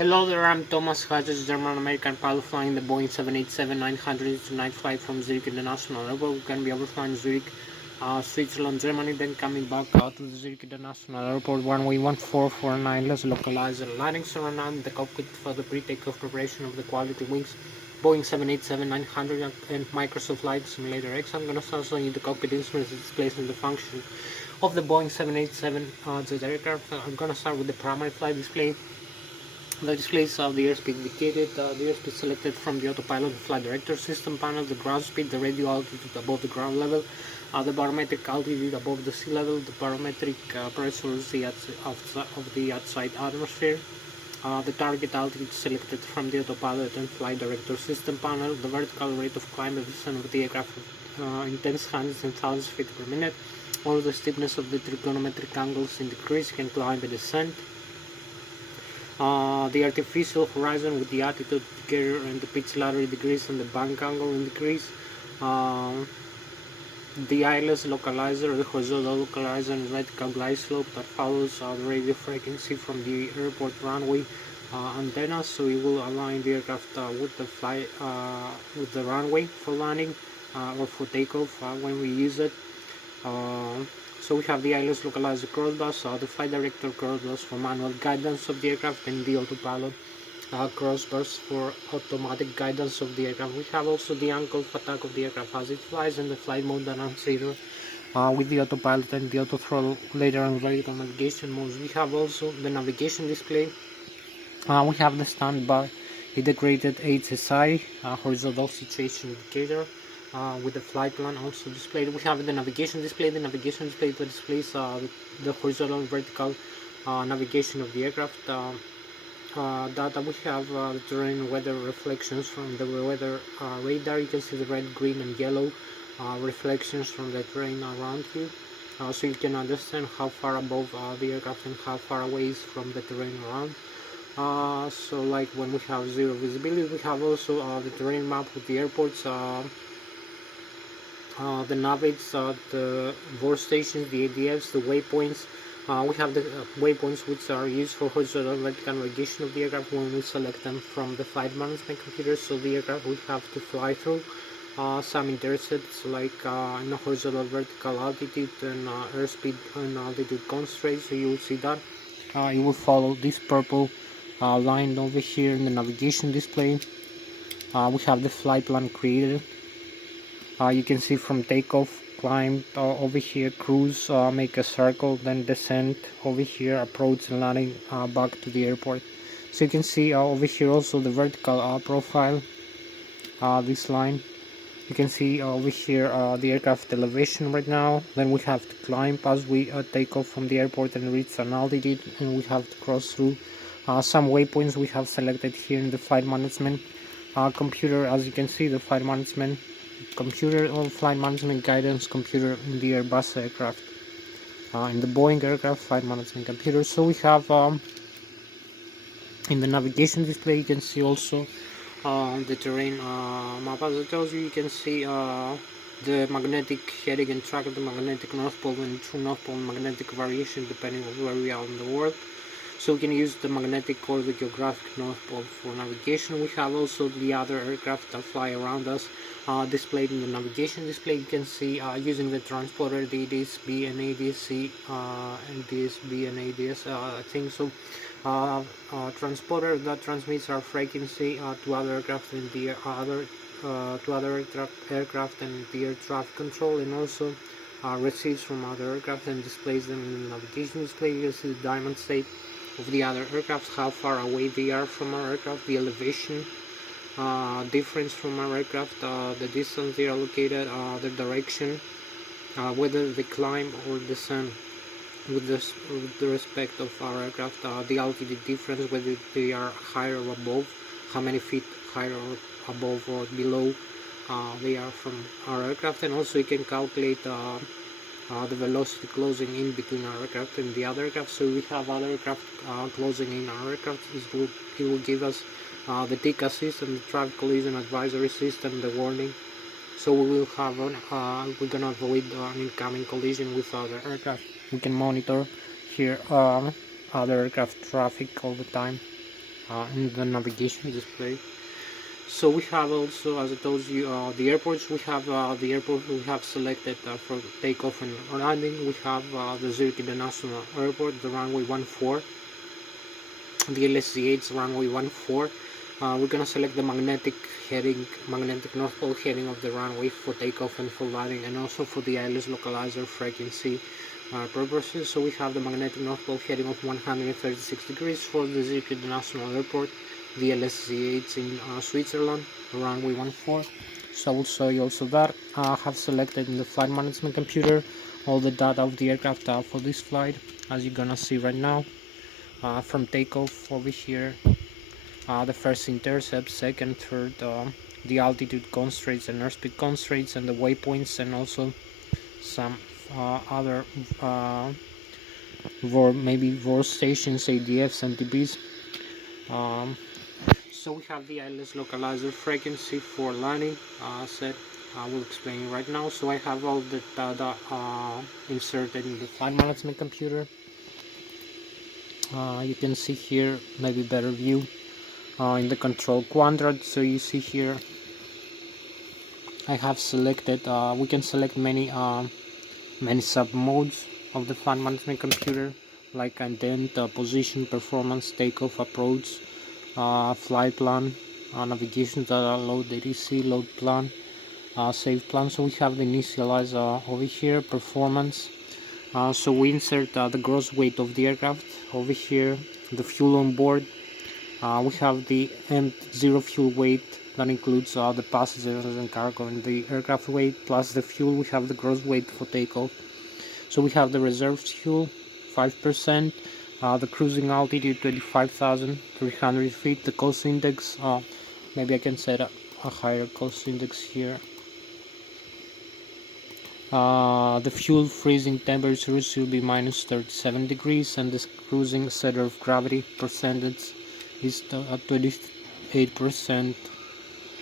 Hello there, I'm Thomas Hatsios, German-American pilot flying the Boeing 787-900 tonight flight from Zurich International Airport. We're going to be overflying Zurich, Switzerland, Germany, then coming back to the Zurich International Airport, runway 1449. Let's localize and landing surround the cockpit for the pre-takeoff preparation of the quality wings. Boeing 787-900 and Microsoft Flight Simulator X. I'm going to start showing you the cockpit instruments, displays, and the functions of the Boeing 787 jet aircraft. I'm going to start with the primary flight display. The displays of the airspeed indicated, the airspeed selected from the autopilot flight director system panel, the ground speed, the radio altitude above the ground level, the barometric altitude above the sea level, the barometric pressure of the outside atmosphere, the target altitude selected from the autopilot and flight director system panel, the vertical rate of climb and descent of the aircraft in tens, hundreds, and thousands of feet per minute, or the steepness of the trigonometric angles in decrease can climb and descent. The artificial horizon with the altitude indicator and the pitch ladder degrees and the bank angle in decrease. The Lszh localizer, the horizontal localizer and vertical glide slope that follows the radio frequency from the airport runway antenna, so it will align the aircraft with the runway for landing or for takeoff when we use it. So we have the Lszh localizer crossbars, the flight director crossbars for manual guidance of the aircraft, and the autopilot crossbars for automatic guidance of the aircraft. We have also the angle of attack of the aircraft as it flies, and the flight mode annunciator with the autopilot and the auto throttle later on vertical navigation modes. We have also the navigation display. We have the standby integrated HSI horizontal situation indicator. With the flight plan also displayed. We have the navigation display. The navigation display that displays the horizontal and vertical navigation of the aircraft. Data we have the terrain weather reflections from the weather radar. You can see the red, green, and yellow reflections from the terrain around you. So you can understand how far above the aircraft and how far away is from the terrain around. So like when we have zero visibility, we have also the terrain map with the airports, the navigs, the board stations, the ADFs, the waypoints. We have the waypoints which are used for horizontal and vertical navigation of the aircraft when we select them from the flight management computer, so the aircraft will have to fly through some intercepts like in a horizontal vertical altitude and airspeed and altitude constraints. So you will see that you will follow this purple line over here in the navigation display. We have the flight plan created. You can see from takeoff, climb over here, cruise, make a circle, then descent over here, approach and landing back to the airport. So you can see over here also the vertical profile, this line. You can see over here the aircraft elevation right now. Then we have to climb as we take off from the airport and reach an altitude, and we have to cross through some waypoints we have selected here in the flight management computer. As you can see, the flight management computer or flight management guidance computer in the Airbus aircraft, in the Boeing aircraft flight management computer. So we have in the navigation display, you can see also the terrain map. As it tells you, you can see the magnetic heading and track of the magnetic north pole and true north pole magnetic variation depending on where we are in the world. So we can use the magnetic or the geographic north pole for navigation. We have also the other aircraft that fly around us displayed in the navigation display. You can see using the transponder, the ADS-B and ADS-C and DSB and ADS thing. So transporter that transmits our frequency to other aircraft and the other aircraft and the air traffic control, and also receives from other aircraft and displays them in the navigation display. You can see the diamond state of the other aircraft, how far away they are from our aircraft, the elevation difference from our aircraft, the distance they are located, the direction, whether they climb or descend with the respect of our aircraft, the altitude difference, whether they are higher or above, how many feet higher or above or below they are from our aircraft, and also you can calculate the velocity closing in between our aircraft and the other aircraft. So we have other aircraft closing in our aircraft. It will give us the TIC system, the traffic collision advisory system, the warning. So we will have we're gonna avoid an incoming collision with other aircraft. We can monitor here other aircraft traffic all the time. in the navigation display. So we have also, as I told you, the airports. We have the airport we have selected for takeoff and landing. We have the Zurich International Airport, the runway 14, the Lszh runway 14. We're gonna select the magnetic North Pole heading of the runway for takeoff and for landing, and also for the ILS localizer frequency purposes. So we have the magnetic North Pole heading of 136 degrees for the Zurich International Airport, the Lszh in Switzerland, runway 14. So I will show you also that. I have selected in the flight management computer all the data of the aircraft for this flight, as you're gonna see right now. From takeoff over here, the first intercept, second, third, the altitude constraints and airspeed constraints and the waypoints, and also some other maybe VOR stations, ADFs, and TBs. So we have the ILS localizer frequency for landing set. I will explain right now. So I have all the data inserted in the flight management computer. You can see here, maybe better view, in the control quadrant. So you see here I have selected, we can select many sub modes of the flight management computer, like intent, position, performance, takeoff, approach, flight plan, navigation data, load ATC, load plan, save plan. So we have the initialize over here, performance. So we insert the gross weight of the aircraft over here, the fuel on board. We have the zero fuel weight that includes the passengers and cargo and the aircraft weight plus the fuel. We have the gross weight for takeoff. So we have the reserve fuel 5%, the cruising altitude 25,300 feet, the cost index, maybe I can set a higher cost index here. The fuel freezing temperature will be minus 37 degrees, and the cruising center of gravity percentage is at 28%.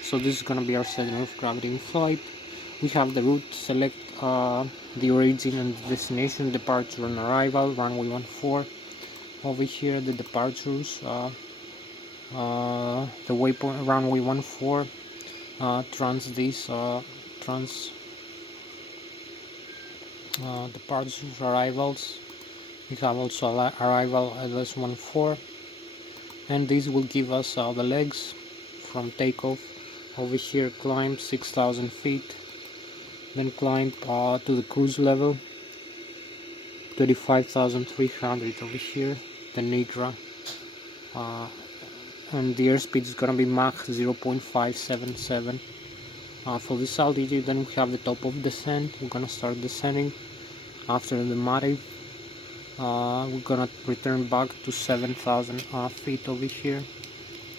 So this is gonna be our center of gravity in flight. We have the route, select the origin and the destination, departure and arrival, runway 14. Over here the departures, the waypoint runway 14, departures, arrivals. We have also arrival at LS14, and this will give us the legs from takeoff. Over here climb 6,000 feet, then climb to the cruise level 35,300 over here, the Nigra, and the airspeed is gonna be Mach 0.577 for this altitude. Then we have the top of descent. We're gonna start descending. After the mative, we're gonna return back to 7,000 feet over here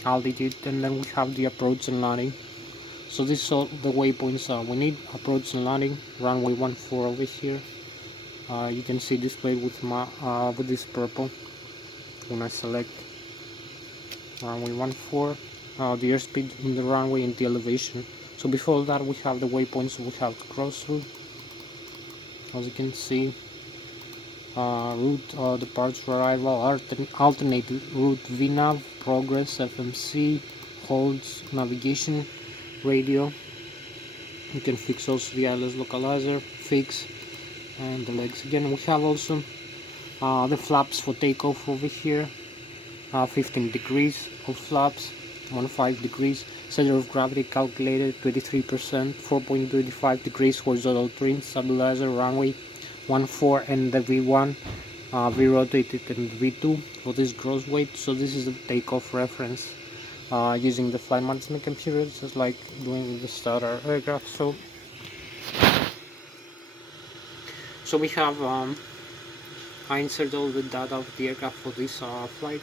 altitude, and then we have the approach and landing. So this is all the waypoints we need. Approach and landing, runway 14 over here. You can see displayed with with this purple when I select runway 14, the airspeed in the runway and the elevation. So before that we have the waypoints we have to cross through. As you can see, route, departure, arrival, alternate route, VNAV, progress, FMC, holds, navigation, radio. You can fix also the ILS localizer, fix, and the legs again. We have also the flaps for takeoff over here, 15 degrees of flaps, 15 degrees, center of gravity calculated 23%, 4.25 degrees horizontal trim, stabilizer, runway 14, and the V1, V-rotated and V2 for this gross weight. So this is the takeoff reference using the flight management computer, just like doing with the starter aircraft. So we have I insert all the data of the aircraft for this flight,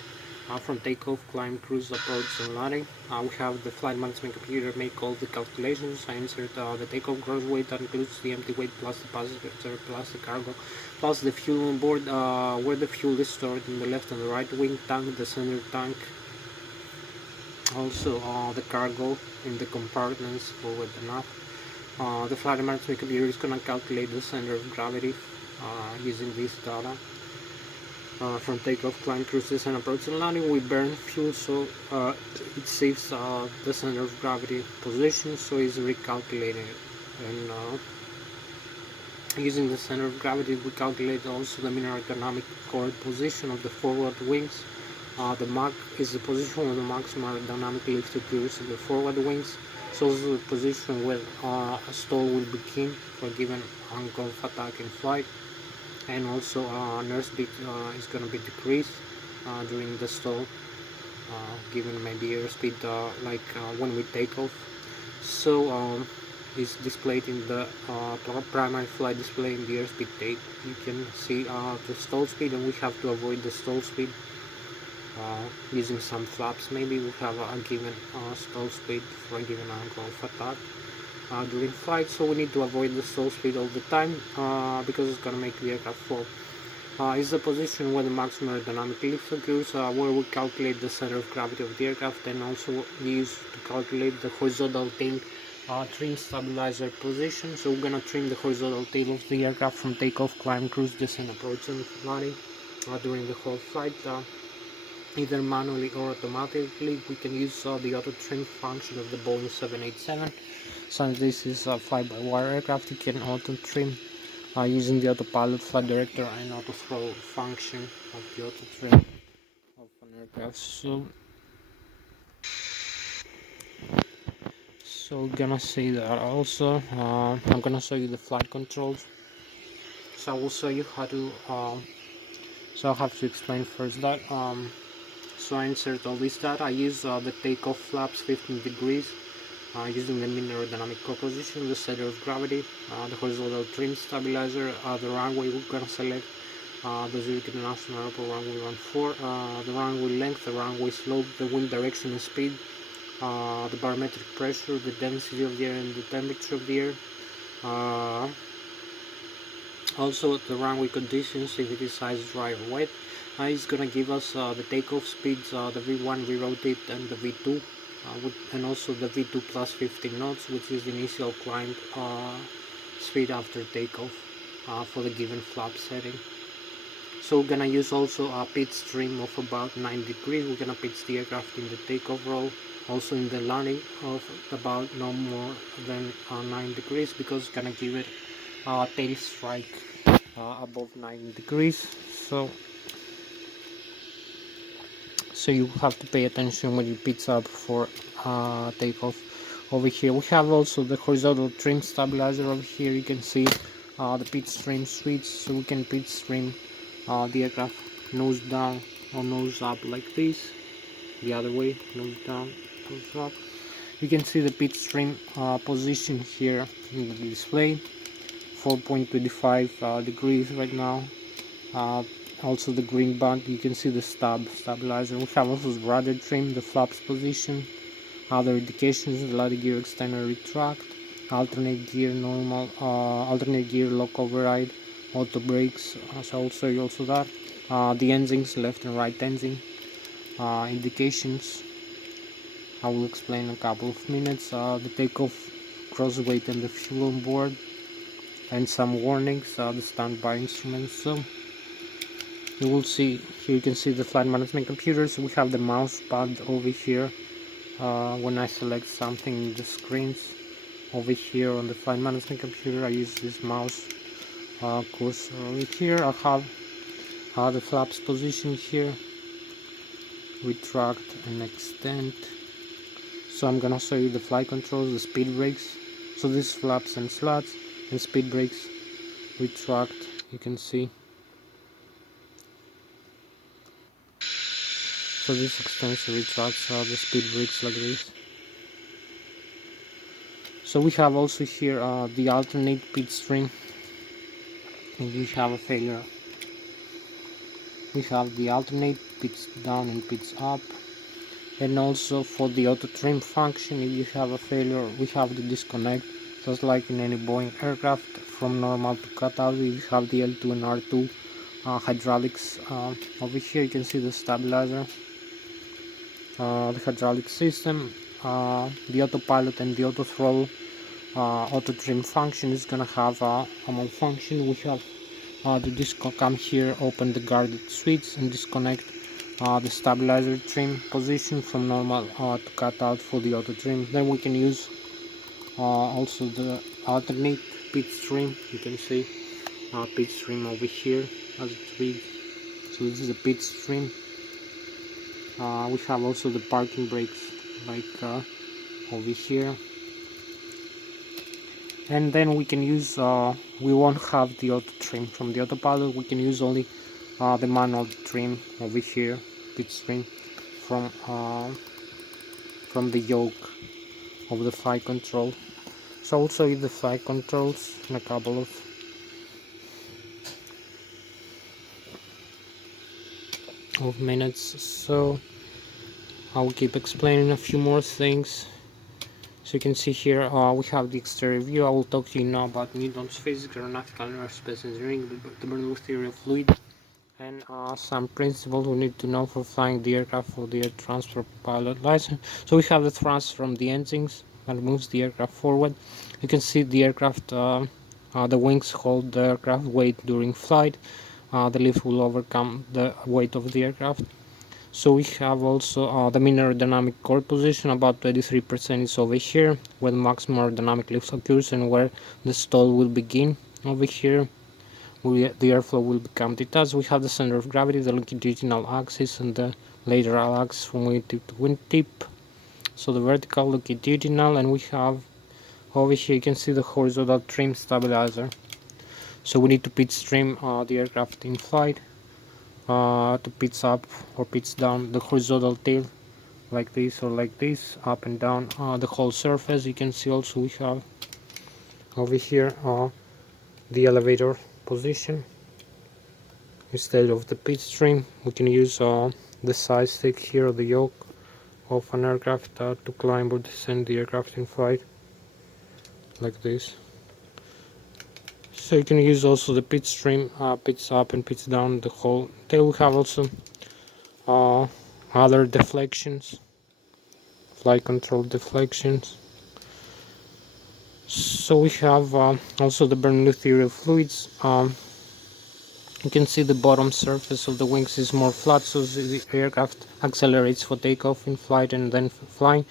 from takeoff, climb, cruise, approach, and landing. We have the flight management computer make all the calculations. I insert the takeoff gross weight that includes the empty weight plus the passenger plus the cargo plus the fuel on board, where the fuel is stored in the left and the right wing tank, the center tank, also the cargo in the compartments forward and aft. The flight management computer is going to calculate the center of gravity using this data. from takeoff, climb, cruise, descent, approach, and landing. We burn fuel, so it saves the center of gravity position, so it's recalculated. And using the center of gravity, we calculate also the minimum aerodynamic core position of the forward wings. The Mach is the position where the maximum aerodynamic lift occurs in the forward wings. It's also the position where a stall will begin for a given angle of attack in flight. And also an airspeed is going to be decreased during the stall, given maybe airspeed like when we take off. So is displayed in the primary flight display in the airspeed tape. You can see the stall speed, and we have to avoid the stall speed using some flaps. Maybe we have a given stall speed for a given angle of attack during flight, so we need to avoid the stall speed all the time because it's going to make the aircraft fall. Is the position where the maximum aerodynamic lift occurs, where we calculate the center of gravity of the aircraft, and also use to calculate the horizontal tail trim stabilizer position. So we're gonna trim the horizontal tail of the aircraft from takeoff, climb, cruise, descent, approach, and landing during the whole flight, either manually or automatically. We can use the auto trim function of the Boeing 787. Since this is a fly-by-wire aircraft, you can auto trim using the autopilot, flight director, and auto throttle function of the auto trim of an aircraft. So gonna say that also. I'm gonna show you the flight controls. So I will show you how to. So I have to explain first that. So I insert all this data. I use the takeoff flaps 15 degrees. Using the mean aerodynamic composition, the center of gravity, the horizontal trim stabilizer, the runway we're gonna select, the Zurich International Airport runway 14, the runway length, the runway slope, the wind direction and speed, the barometric pressure, the density of the air and the temperature of the air. Also the runway conditions, if it is ice, dry or wet. It's gonna give us the takeoff speeds, the V1, V-rotate and the V2. And also the V2 plus 15 knots, which is the initial climb speed after takeoff for the given flap setting. So we're gonna use also a pitch trim of about 9 degrees. We're gonna pitch the aircraft in the takeoff roll, also in the landing of about no more than 9 degrees, because it's gonna give it a tail strike above 9 degrees. So you have to pay attention when you pitch up for takeoff. Over here we have also the horizontal trim stabilizer. Over here you can see the pitch trim switch, so we can pitch trim the aircraft nose down or nose up like this, the other way, nose down, nose up. You can see the pitch trim position here in the display, 4.25 degrees right now. Also the green band, you can see the stabilizer. We have also the rudder trim, the flaps position, other indications, the landing gear extender retract, alternate gear normal, alternate gear lock override, auto brakes, so I'll show you also that. The engines, left and right engine, indications, I will explain in a couple of minutes. The takeoff, cross weight and the fuel on board, and some warnings, the standby instruments. So you will see here, you can see the flight management computer. So we have the mouse pad over here. When I select something in the screens over here on the flight management computer, I use this mouse cursor over here. I have the flaps position here, retract and extend. So I'm gonna show you the flight controls, the speed brakes. So this flaps and slats, and speed brakes, retract, you can see. So this extends and retracts the speed brakes like this. So we have also here the alternate pitch trim. If you have a failure, we have the alternate pitch down and pitch up. And also for the auto trim function, if you have a failure, we have to disconnect, just like in any Boeing aircraft, from normal to cutout. You have the L2 and R2 hydraulics. Over here you can see the stabilizer, the hydraulic system, the autopilot and the auto throttle. Auto trim function is gonna have a malfunction. We have to come here, open the guarded switch and disconnect the stabilizer trim position from normal to cut out for the auto trim. Then we can use also the alternate pitch trim. You can see pitch trim over here as it's big. So this is a pitch trim. We have also the parking brakes like over here, and then we can use we won't have the auto trim from the autopilot. We can use only the manual trim over here, pitch trim from the yoke of the flight control. So I'll show you the flight controls in a couple of minutes. So I'll keep explaining a few more things. So you can see here we have the exterior view. I will talk to you now about Newton's physics, aeronautical and aerospace engineering, the Bernoulli theory of fluid, and some principles we need to know for flying the aircraft for the air transfer pilot license. So we have the thrust from the engines that moves the aircraft forward. You can see the aircraft, the wings hold the aircraft weight during flight. The lift will overcome the weight of the aircraft. So we have also the mean aerodynamic core position, about 23% is over here, where the maximum aerodynamic lift occurs and where the stall will begin. Over here, the airflow will become detached. We have the center of gravity, the longitudinal axis, and the lateral axis from wingtip to wingtip. So the vertical, longitudinal, and we have over here you can see the horizontal trim stabilizer. So we need to pitch trim the aircraft in flight to pitch up or pitch down the horizontal tail like this or like this, up and down the whole surface. You can see also we have over here the elevator position. Instead of the pitch trim, we can use the side stick here, the yoke of an aircraft to climb or descend the aircraft in flight like this. So you can use also the pitch trim, pitch up and pitch down the whole tail. We have also other deflections, flight control deflections. So we have also the Bernoulli theory of fluids. You can see the bottom surface of the wings is more flat, so the aircraft accelerates for takeoff in flight and then flying.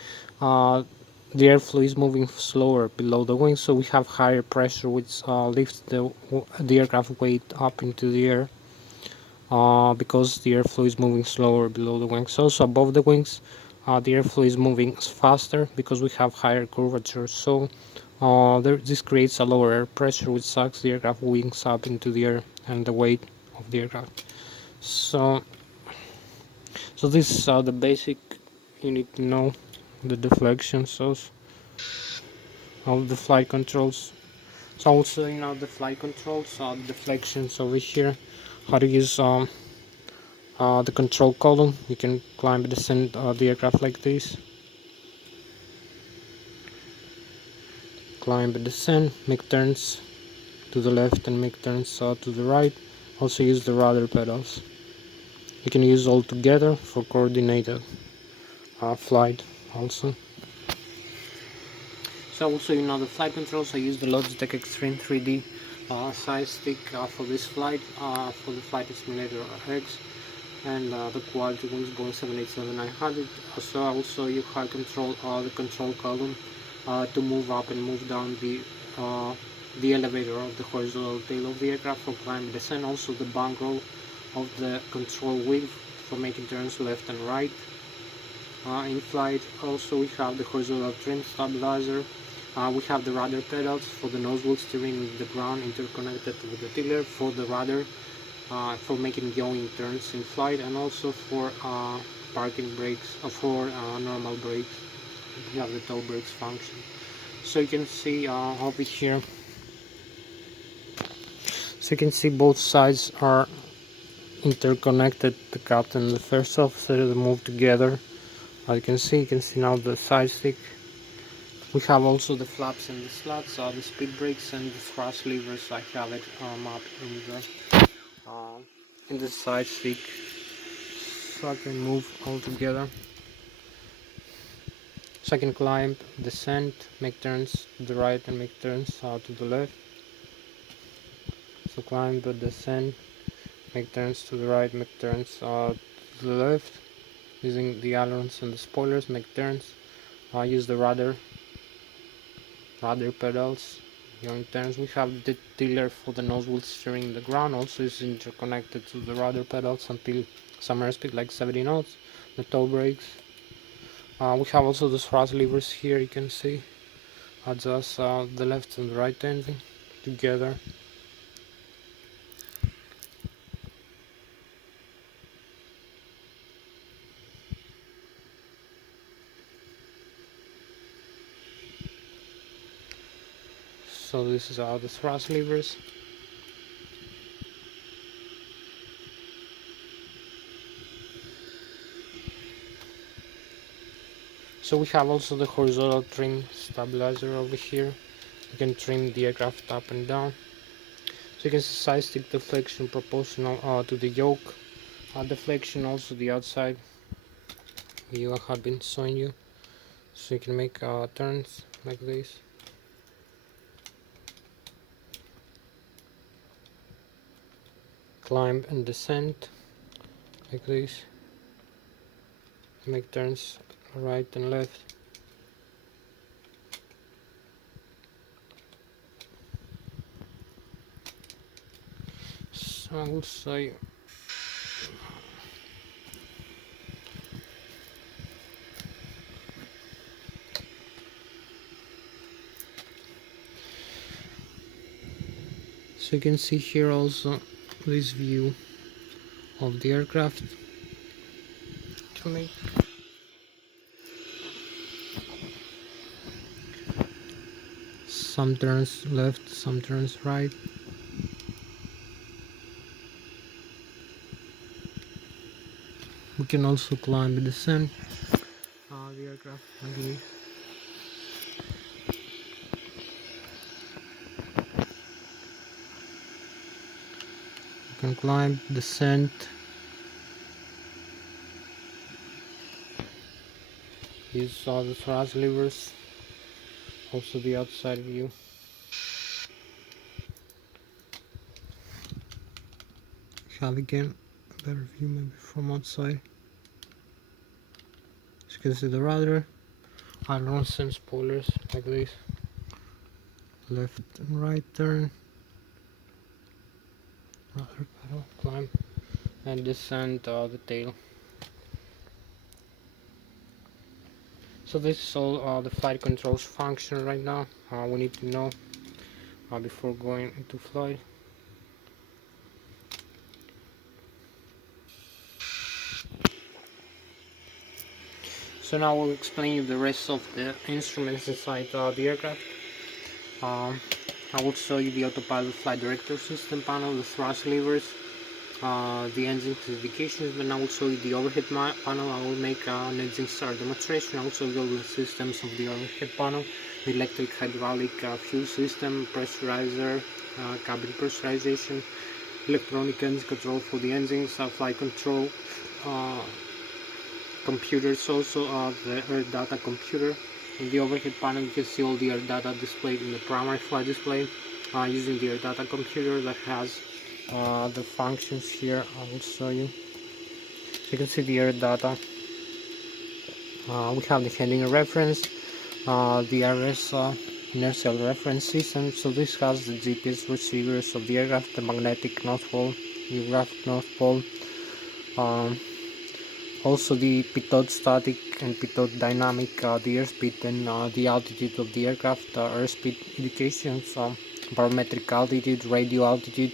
The airflow is moving slower below the wings, so we have higher pressure, which lifts the aircraft weight up into the air because the airflow is moving slower below the wings. Also above the wings, the airflow is moving faster because we have higher curvature. So this creates a lower air pressure, which sucks the aircraft wings up into the air and the weight of the aircraft. So this is the basic. You need to know the deflections of the flight controls. So also the flight controls, the deflections over here, how to use the control column. You can climb and descend the aircraft like this. Climb and descend, make turns to the left and make turns to the right. Also use the rudder pedals. You can use all together for coordinated flight also. So also the flight controls, I use the Logitech Extreme 3D side stick for this flight, for the flight simulator X, and the quality was Boeing 787-900. So I also use high control the control column to move up and move down the elevator of the horizontal tail of the aircraft for climb and descent. Also the bankroll of the control wheel for making turns left and right in flight. Also we have the horizontal trim stabilizer. We have the rudder pedals for the nose wheel steering with the ground interconnected with the tiller for the rudder for making yawing turns in flight, and also for parking brakes for normal brakes. We have the toe brakes function. So you can see over here. So you can see both sides are interconnected. The captain and the first officer, they move together. As you can see now the side stick. We have also the flaps and the slots, the speed brakes and the thrust levers. I have it up in the side stick, so I can move all together. So I can climb, descend, make turns to the right and make turns to the left. also climb but descend, make turns to the right, make turns to the left, using the ailerons and the spoilers, make turns, use the rudder pedals during turns. We have the tiller for the nose wheel steering the ground, also is interconnected to the rudder pedals until some airspeed like 70 knots, the toe brakes. We have also the thrust levers here, you can see, adjust the left and the right engine together. So this is the thrust levers. So we have also the horizontal trim stabilizer over here. You can trim the aircraft up and down. So you can see side stick deflection proportional to the yoke. Deflection also the outside you have been showing you. So you can make turns like this. Climb and descend like this. Make turns right and left. So I will say so you can see here also this view of the aircraft. To make some turns left, some turns right. We can also climb and descend the aircraft like this. You can climb, descend. Use all the thrust levers. Also the outside view. Have again a better view maybe from outside. As you can see the rudder, ailerons and spoilers like this. Left and right turn. Rudder pedal, climb and descend the tail. So this is all the flight controls function right now. We need to know before going into flight. So now I will explain you the rest of the instruments inside the aircraft. I will show you the autopilot flight director system panel, the thrust levers, the engine classifications, but I will show you the overhead panel. I will make an engine start demonstration. I will show you all the systems of the overhead panel, the electric hydraulic fuel system, pressurizer, cabin pressurization, electronic engine control for the engines, flight control, computers also, the air data computer. In the overhead panel you can see all the air data displayed in the primary flight display using the air data computer that has the functions here. I will show you. So you can see the air data. We have the heading reference, the RS inertial reference system. So this has the GPS receivers of the aircraft, the magnetic north pole, geographic north pole, also the pitot static and pitot dynamic, the airspeed and the altitude of the aircraft, airspeed indications, barometric altitude, radio altitude,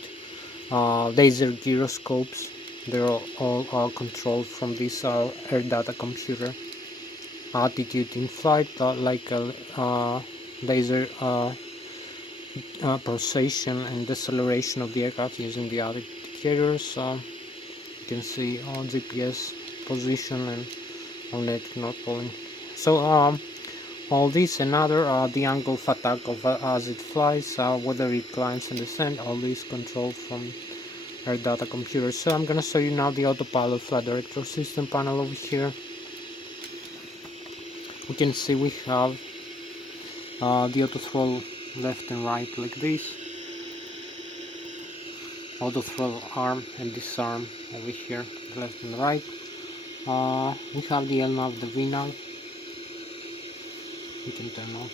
laser gyroscopes. They're all controlled from this air data computer. Altitude in flight, like laser pulsation and deceleration of the aircraft using the altitude indicators. You can see GPS position and magnetic north pole. So all this and other, the angle of attack of as it flies, whether it climbs and descends, all this controlled from air data computer. So I'm gonna show you now the autopilot flight director system panel over here. We can see we have the auto throttle left and right like this. auto throttle arm and this arm over here, left and right. We have the L nav, the V nav. We can turn off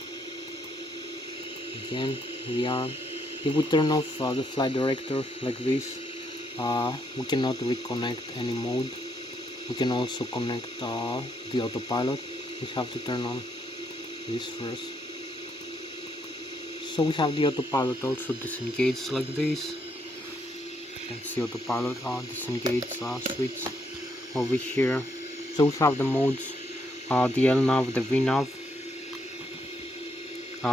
again the arm. If we turn off the flight director like this, we cannot reconnect any mode. We can also connect the autopilot. We have to turn on this first. So we have the autopilot also disengaged like this. You can see autopilot disengaged switch over here. So we have the modes, the L nav, the V nav,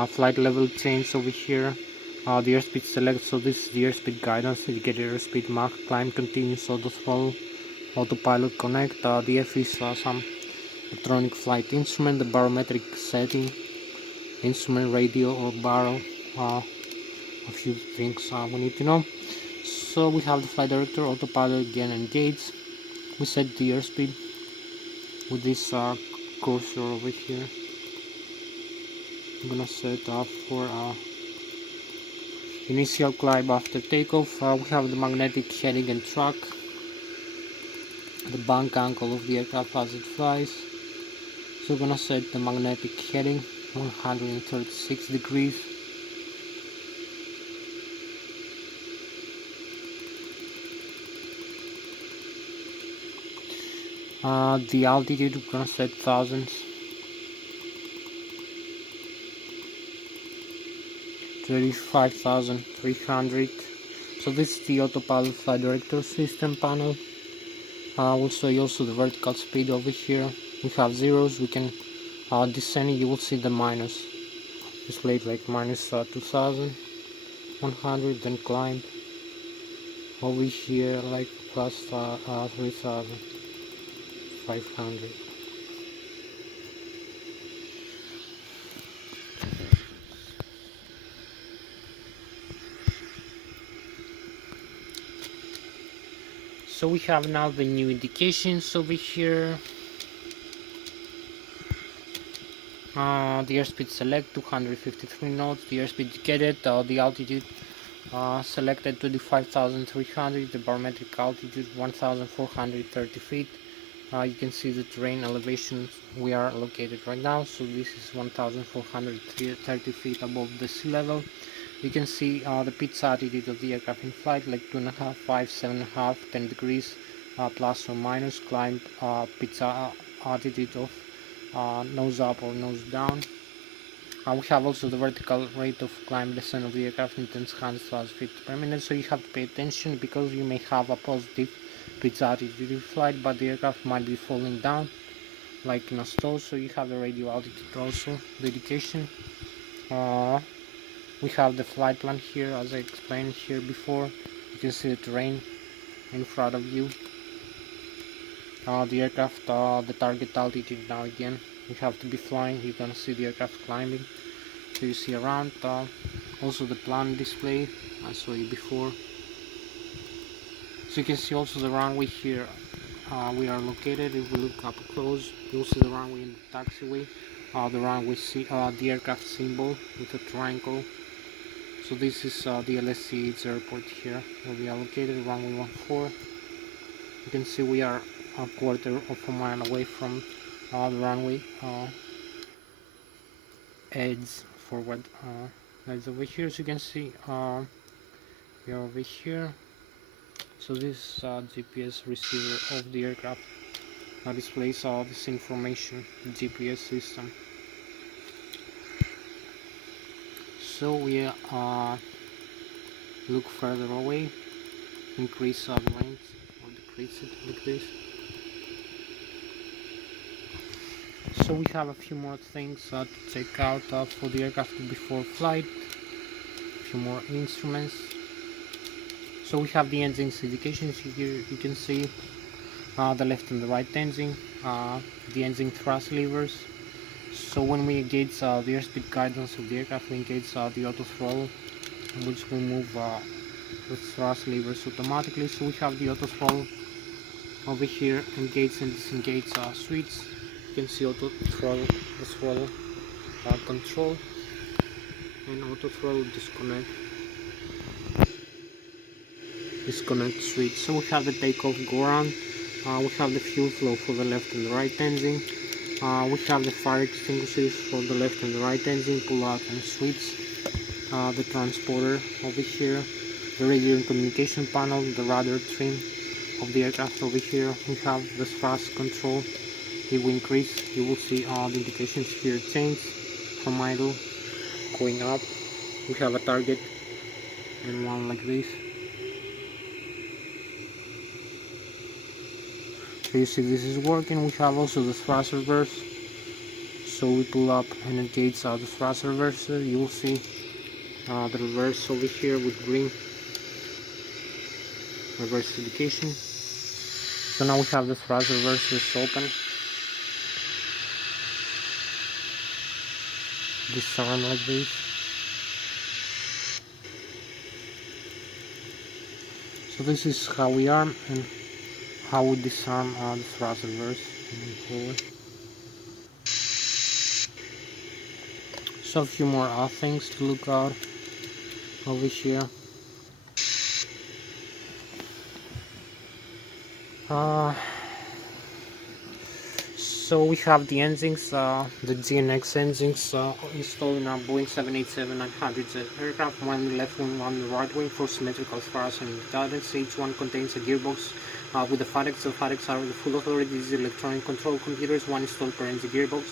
flight level change over here, the airspeed select. So this is the airspeed guidance, indicated airspeed, Mach, climb, continuous, auto throttle, autopilot connect. The F is some electronic flight instrument, the barometric setting, instrument radio or barrel, a few things we need to know. So we have the flight director, autopilot again engaged. We set the airspeed with this cursor over here. I'm gonna set for initial climb after takeoff. We have the magnetic heading and track, the bank angle of the aircraft as it flies. So we're gonna set the magnetic heading 136 degrees. The altitude we're gonna set thousands. 35,300. So this is the autopilot flight director system panel. We'll show you also the vertical speed over here. We have zeros. We can descend. You will see the minus displayed like minus 2,100. Then climb over here like plus 3,500. So we have now the new indications over here. The airspeed select 253 knots, the airspeed indicated, the altitude selected 25,300, the barometric altitude 1,430 feet. You can see the terrain elevation we are located right now. So this is 1,430 feet above the sea level. You can see the pitch altitude of the aircraft in flight, like 2.5, 5, 7.5, 10 degrees plus or minus. Climb pitch altitude of nose up or nose down. We have also the vertical rate of climb descent of the aircraft in 10,000 feet per minute. So you have to pay attention because you may have a positive pitch altitude in flight, but the aircraft might be falling down like in a stall. So you have the radio altitude also, the indication. We have the flight plan here, as I explained here before. You can see the terrain in front of you. The aircraft, the target altitude now again. You have to be flying. You're gonna see the aircraft climbing. So you see around. Also the plan display I saw you before. So you can see also the runway here. We are located. If we look up close, you'll see the runway in the taxiway. The runway, the aircraft symbol with a triangle. So this is the Lszh airport here, where we are located, runway 14. You can see we are a quarter of a mile away from the runway edge forward edge over here. So you can see we are over here. So this is GPS receiver of the aircraft that displays all this information, GPS system. So we look further away, increase the range or decrease it like this. So we have a few more things to check out for the aircraft before flight, a few more instruments. So we have the engines indications here. You can see the left and the right engine, the engine thrust levers. So when we engage the airspeed guidance of the aircraft, we engage the auto throttle, which will move the thrust levers automatically. So we have the auto throttle over here, engage and disengage switch. You can see auto throttle, the throttle control, and auto throttle disconnect. disconnect switch. So we have the takeoff go around, we have the fuel flow for the left and the right engine, we have the fire extinguishers for the left and the right engine, pull out and switch, the transporter over here, the radio and communication panel, the radar trim of the aircraft over here. We have the thrust control. It will increase, you will see all the indications here change from idle going up. We have a target and one like this. So you see this is working. We have also the thrust reverse. So we pull up and engage the thrust reverser. You will see the reverse over here with green reverse indication. So now we have the thrust reversers open. Disarm like this. So this is how we arm and how we disarm the thrust reverse moving forward. So a few more things to look out over here. So we have the engines, the GNX engines installed in our Boeing 787-900 aircraft, one on the left wing, one on the right wing for symmetrical thrust and redundancy. Each one contains a gearbox with the FADECs. The FADECs are the full authority. These electronic control computers, one installed per engine gearbox.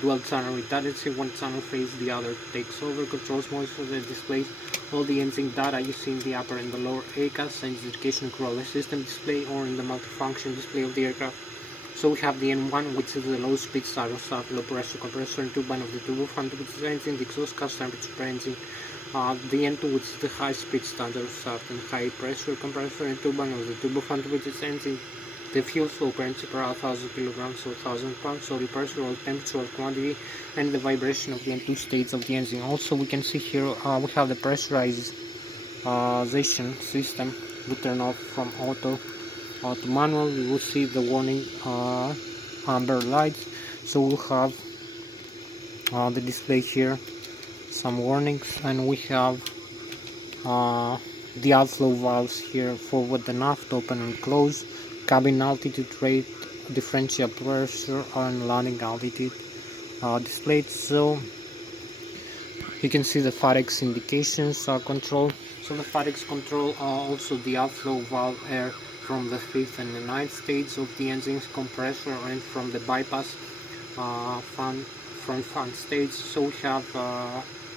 Dual channel redundancy, one channel phase, the other takes over, controls most of the displays. All the engine data you see in the upper and the lower ACAS, engine education control system display, or in the multifunction display of the aircraft. So we have the N1, which is the low speed starter start, low pressure compressor and turbine of the turbofan, which is the engine, the exhaust gas temperature per engine. The N2, which is the high speed standard start and high pressure compressor and turbine of the turbofan, which is engine. The fuel flow per engine per 1000 kilograms or 1000 pounds, so the pressure or temperature or quantity, and the vibration of the N2 states of the engine. Also we can see here we have the pressurization system. We turn off from auto to manual. We will see the warning amber lights. So we'll have the display here, some warnings, and we have the outflow valves here, forward and aft, open and close, cabin altitude rate, differential pressure and landing altitude displayed. So you can see the FADECs indications control. So the FADECs control also the outflow valve air from the 5th and the 9th stage of the engine's compressor and from the bypass front fan stage. So we have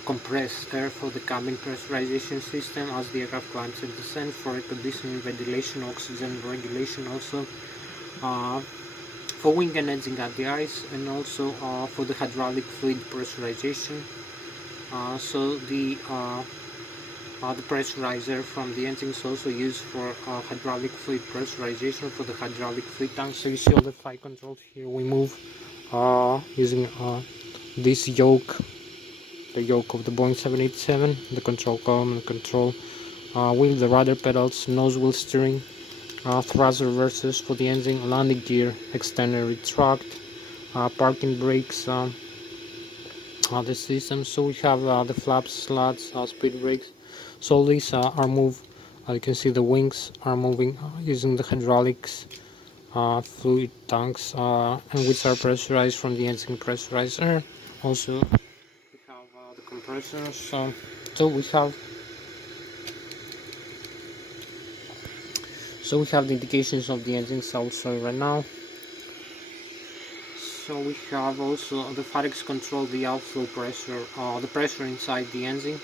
compressed air for the cabin pressurization system as the aircraft climbs and descends, for air conditioning, ventilation, oxygen regulation, also for wing and engine at the eyes, and also for the hydraulic fluid pressurization. So the pressurizer from the engine is also used for hydraulic fluid pressurization for the hydraulic fluid tank. So you see all the flight controls here. We move using this yoke, the yoke of the Boeing 787, the control column and control wheel, the rudder pedals, nose wheel steering, thrust reversers for the engine, landing gear, extender retract, parking brakes, the system. So we have the flaps, slats, speed brakes. So all these are moved. You can see the wings are moving using the hydraulics fluid tanks, and which are pressurized from the engine pressurizer. Also we have the compressors. So we have the indications of the engines also right now. So we have also the FADECs control the outflow pressure, the pressure inside the engine.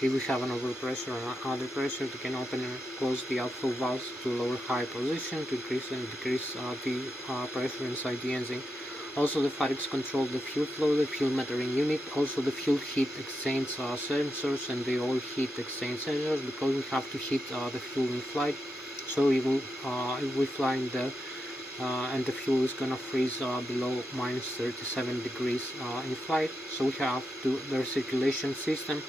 If we have an overpressure or under pressure, we can open and close the outflow valves to lower high position to increase and decrease the pressure inside the engine. Also the FADECs control the fuel flow, the fuel metering unit, also the fuel heat exchange sensors and the oil heat exchange sensors, because we have to heat the fuel in flight. So if we fly in the and the fuel is gonna freeze below minus 37 degrees in flight. So we have the recirculation system,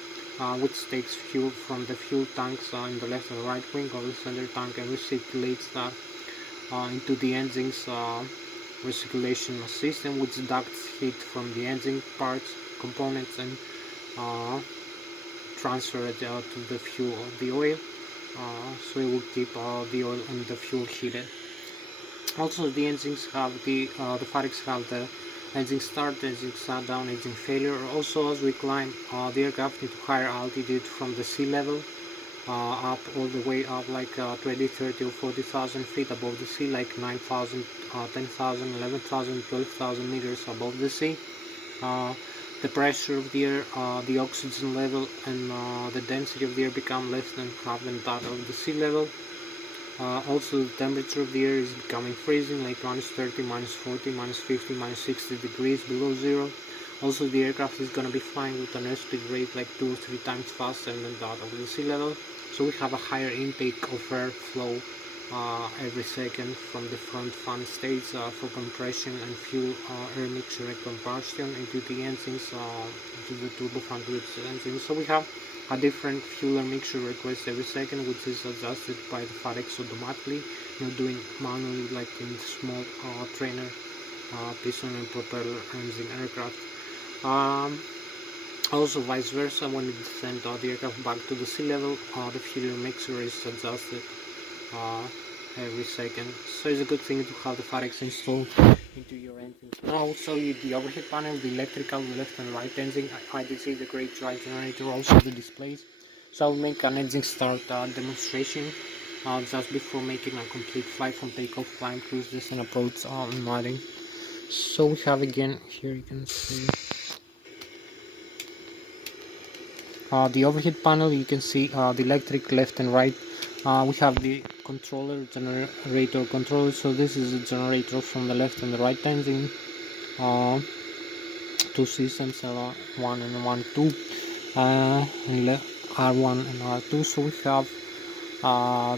which takes fuel from the fuel tanks in the left and right wing of the center tank and recirculates that into the engine's recirculation system, which ducts heat from the engine parts, components, and transfer it to the fuel, the oil. so it will keep the oil and the fuel heated. Also, the engines have the fabrics have the engine start, engine shutdown, engine failure. Also, as we climb the aircraft into higher altitude from the sea level, up all the way up like 20, 30 or 40,000 feet above the sea, like 9,000, 10,000, 11,000, 12,000 meters above the sea. The pressure of the air, the oxygen level, and the density of the air become less than half than that of the sea level. Also, the temperature of the air is becoming freezing, like minus 30, minus 40, minus 50, minus 60 degrees below zero. Also, the aircraft is going to be flying with an airspeed rate like 2 or 3 times faster than that of the sea level. So we have a higher intake of air flow every second from the front fan stage for compression and fuel air mixture and combustion into the engines, into the turbofan engines. So we have a different fuel air mixture request every second, which is adjusted by the FAREX automatically, not doing manually like in small trainer piston and propeller engine aircraft. Also vice versa, when we send the aircraft back to the sea level, the fuel mixer is adjusted every second. So it's a good thing to have the FAREX installed into your engine. Now I'll show you the overhead panel, the electrical, the left and right engine, IDC, the great drive generator, also the displays. So I'll make an engine start demonstration just before making a complete flight from takeoff, climb, cruise, descent, approach, and landing. So we have again, here you can see the overhead panel. You can see the electric left and right. We have the controller, generator controller. So this is a generator from the left and the right engine. Two systems, L1 and L1, 2, and R1 and R2. So we have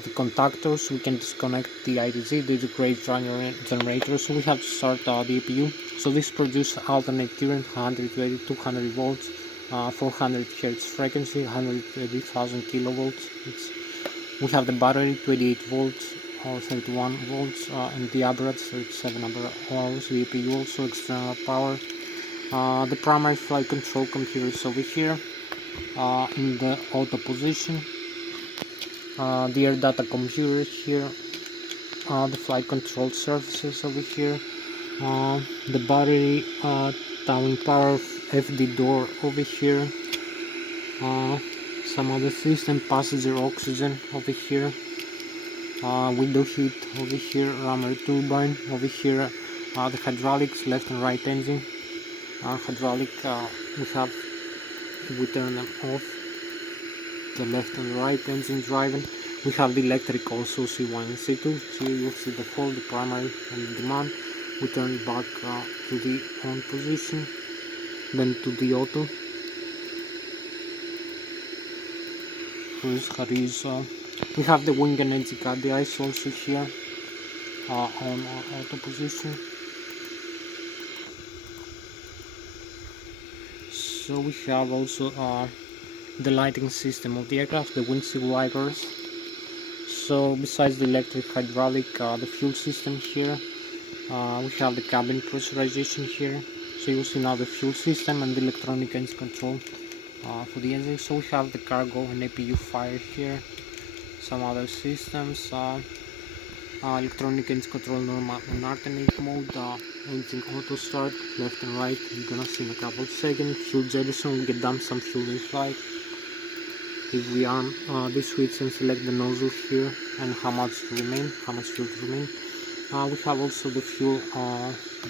the contactors. We can disconnect the IDZ, the great generator. So we have to start the APU. So this produces alternate current 120, 200 volts, 400 Hz frequency, 130,000 kilovolts. We have the battery 28 volts or 31 volts, and the average 37 hours. The APU also external power. The primary flight control computer is over here in the auto position. The air data computer here. The flight control surfaces over here. The battery towing power FD door over here. Some other system, passenger oxygen over here. Window heat over here, rammer turbine over here. The hydraulics, left and right engine. Hydraulic, we turn them off, the left and right engine driving. We have the electric also, C1 and C2. Here you'll see the fault, the primary and the demand. We turn back to the on position, then to the auto. We have the wing and engine guides also here on auto position. So we have also the lighting system of the aircraft, the windshield wipers. So besides the electric, hydraulic, the fuel system here, we have the cabin pressurization here. So you see now the fuel system and the electronic engine control for the engine. So we have the cargo and APU fire here, some other systems, electronic engine control normal and alternate mode, engine auto start, left and right. You're gonna see in a couple of seconds. Fuel jettison, we get down some fuel in flight. If we arm this switch and select the nozzle here and how much fuel to remain. We have also the fuel,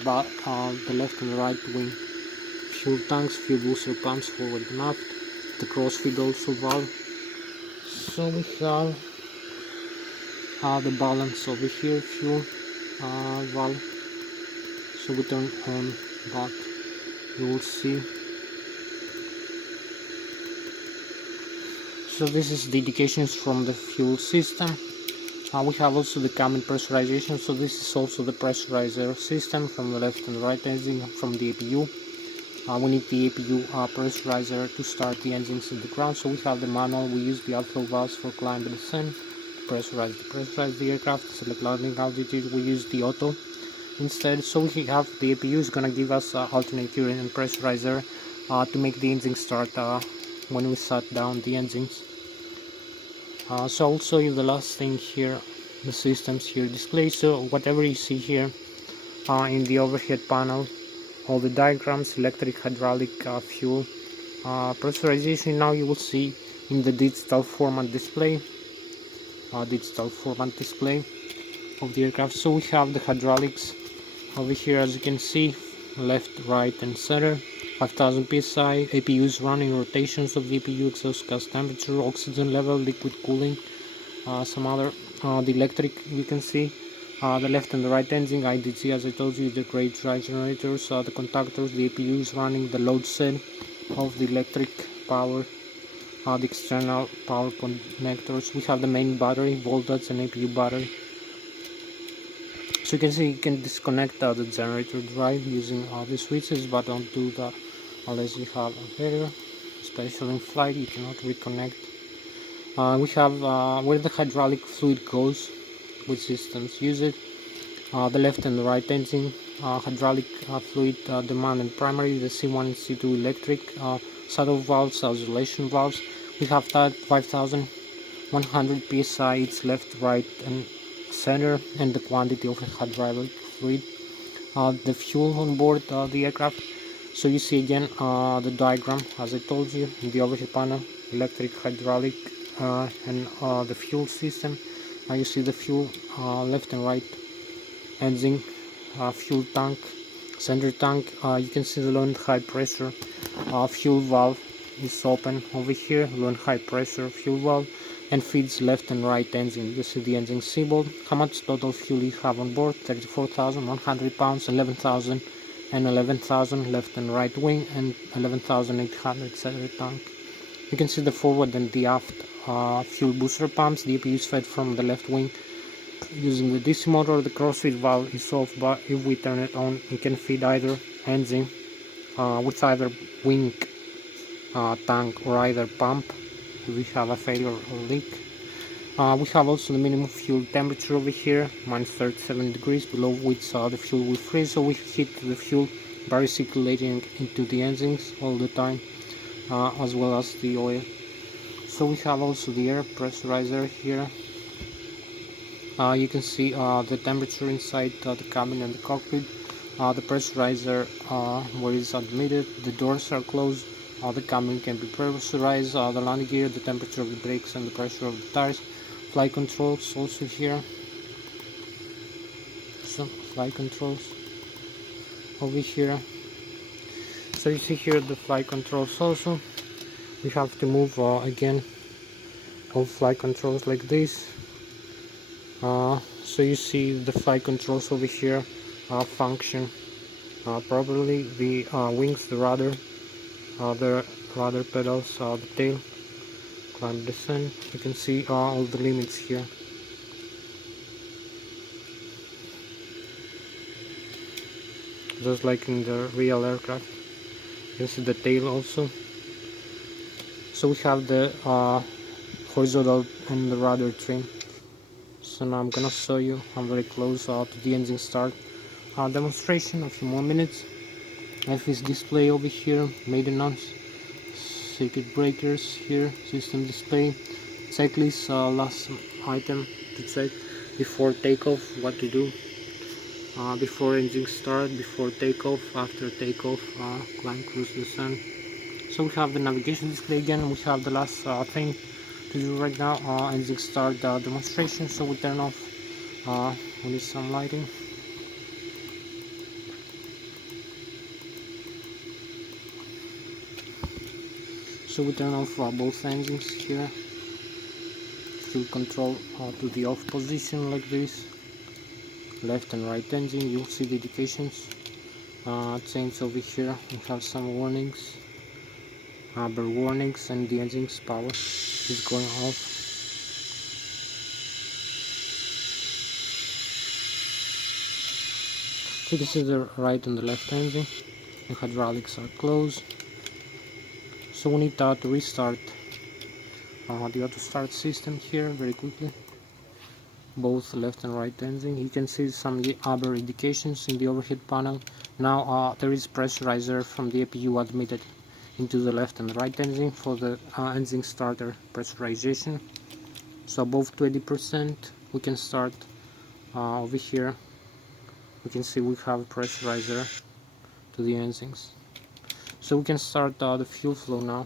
the left and the right wing fuel tanks, fuel booster pumps forward and aft, the crossfeed also valve. So we have the balance over here, fuel valve. So we turn on that, you will see. So this is the indications from the fuel system. We have also the cabin pressurization. So this is also the pressurizer system from the left and right engine from the APU. We need the APU pressurizer to start the engines in the ground. So we have the manual. We use the outflow valves for climb and descent to pressurize the aircraft. Select landing altitude. We use the auto instead. So we have the APU is gonna give us alternate current and pressurizer to make the engine start when we shut down the engines. So I'll show you the last thing here, the systems here display. So whatever you see here in the overhead panel, all the diagrams, electric, hydraulic, fuel, pressurization, now you will see in the digital format display of the aircraft. So we have the hydraulics over here, as you can see, left, right and center, 5000 psi, APUs running, rotations of the APU, exhaust gas temperature, oxygen level, liquid cooling, some other, the electric you can see, the left and the right engine, IDG as I told you, the great drive generators, the contactors, the APUs running, the load cell of the electric power, the external power connectors. We have the main battery, voltage and APU battery. So you can see you can disconnect the generator drive using the switches, but don't do that unless you have a failure, especially in flight you cannot reconnect. We have where the hydraulic fluid goes, which systems use it, the left and the right engine, hydraulic fluid demand and primary, the C1 and C2 electric, saddle valves, isolation valves. We have that 5100 psi, it's left, right and center, and the quantity of the hydraulic fluid, the fuel on board the aircraft. So you see again the diagram as I told you in the overhead panel, electric, hydraulic and the fuel system. You see the fuel left and right engine, fuel tank, center tank. You can see the low and high pressure fuel valve is open over here, low and high pressure fuel valve, and feeds left and right engine. You see the engine symbol, how much total fuel you have on board, 34,100 pounds, 11,000 and 11,000 left and right wing, and 11,800 center tank. You can see the forward and the aft fuel booster pumps. The APU is fed from the left wing using the DC motor. The crossfeed valve is off, but if we turn it on, it can feed either engine with either wing, tank or either pump if we have a failure or leak. We have also the minimum fuel temperature over here, minus 37 degrees, below which the fuel will freeze, so we heat the fuel by recirculating into the engines all the time, as well as the oil. So we have also the air pressurizer here. You can see the temperature inside the cabin and the cockpit, the pressurizer where it's admitted, the doors are closed, the cabin can be pressurized, the landing gear, the temperature of the brakes and the pressure of the tires, flight controls also here, some flight controls over here. So you see here the flight controls also. We have to move again all flight controls like this. So you see the flight controls over here function properly. The wings, the rudder pedals, the tail, climb, descend. You can see all the limits here. Just like in the real aircraft. You see the tail also. So we have the horizontal and the rudder trim. So now I'm gonna show you, I'm very close to the engine start demonstration, a few more minutes. FS display over here, maintenance, circuit breakers here, system display, checklist, last item to check before takeoff, what to do before engine start, before takeoff, after takeoff, climb, cruise, descent. So we have the navigation display again. We have the last thing to do right now, engine start demonstration. So we turn off, we need some lighting. So we turn off both engines here. Fuel control to the off position like this. Left and right engine, you'll see the indications. Change over here, we have some warnings. Amber warnings, and the engine's power is going off. So this is the right and the left engine. The hydraulics are closed. So we need to restart the auto start system here very quickly. Both left and right engine. You can see some other indications in the overhead panel. Now there is pressurizer from the APU admitted into the left and right engine for the engine starter pressurization. So above 20% we can start over here. We can see we have a pressurizer to the engines. So we can start the fuel flow now,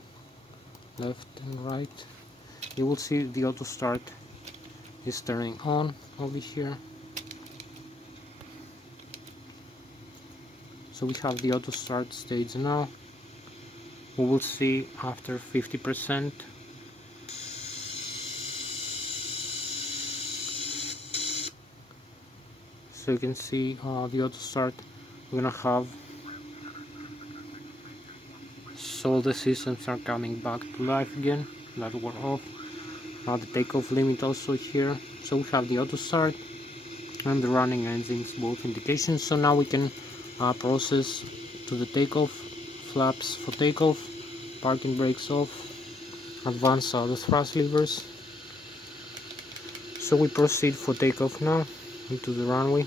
left and right. You will see the auto start is turning on over here. So we have the auto start stage now. We will see after 50%. So you can see the auto start. We're gonna have, so the systems are coming back to life again that were off. The takeoff limit also here. So we have the auto start and the running engines, both indications. So now we can process to the takeoff, flaps for takeoff, parking brakes off, advance the thrust levers. So we proceed for takeoff now into the runway.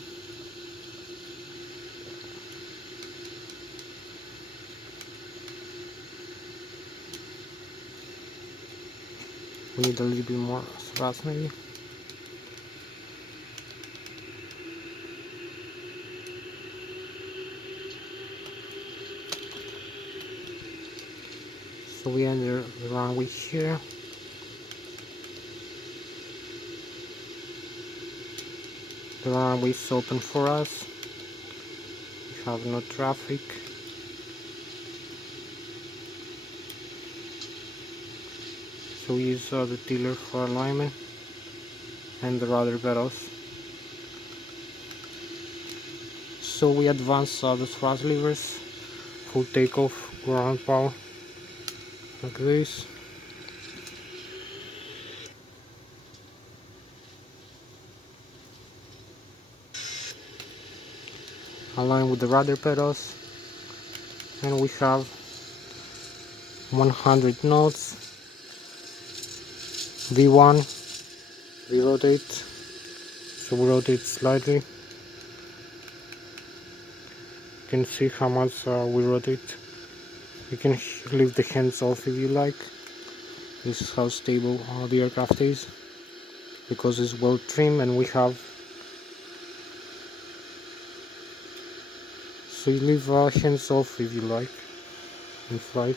We need a little bit more thrust maybe. So we enter the runway here. The runway is open for us. We have no traffic. So we use the tiller for alignment and the rudder pedals. So we advance the thrust levers, full takeoff, ground power, like this. Align with the rudder pedals, and we have 100 knots. V1, we rotate, so we rotate slightly. You can see how much we rotate. You can leave the hands off if you like. This is how stable the aircraft is, because it's well trimmed, and we have, so you leave hands off if you like in flight.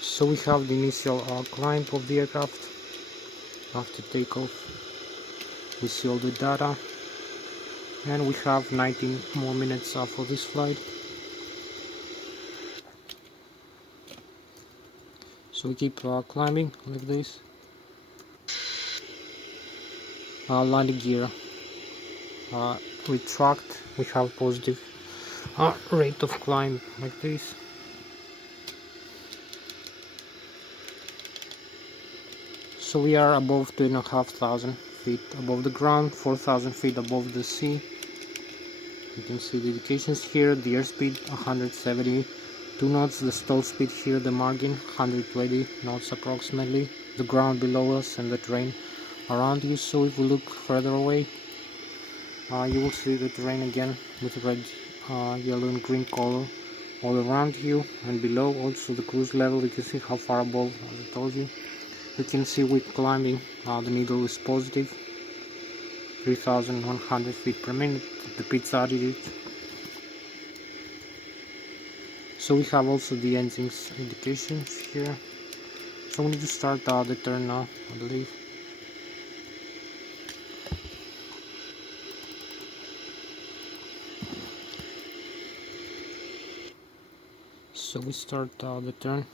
So we have the initial climb of the aircraft. After takeoff we see all the data, and we have 19 more minutes for this flight. So we keep climbing like this. Landing gear retract. We have positive rate of climb like this. So we are above 2,500 feet above the ground, 4,000 feet above the sea. You can see the indications here. The airspeed 172 knots, the stall speed here, the margin 120 knots approximately, the ground below us and the terrain around you. So if we look further away, you will see the terrain again with red, yellow and green color all around you, and below also the cruise level. You can see how far above, as I told you. You can see with climbing, the needle is positive, 3,100 feet per minute, the pitch altitude. So we have also the engines indications here. So we need to start the turn now, I believe. So we start the turn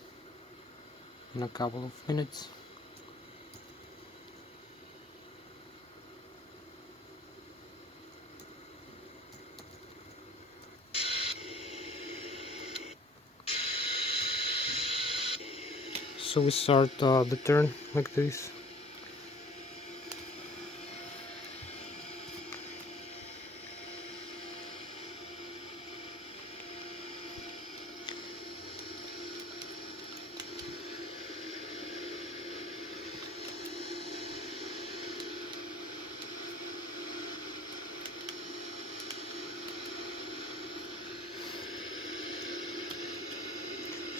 in a couple of minutes. So we start the turn like this.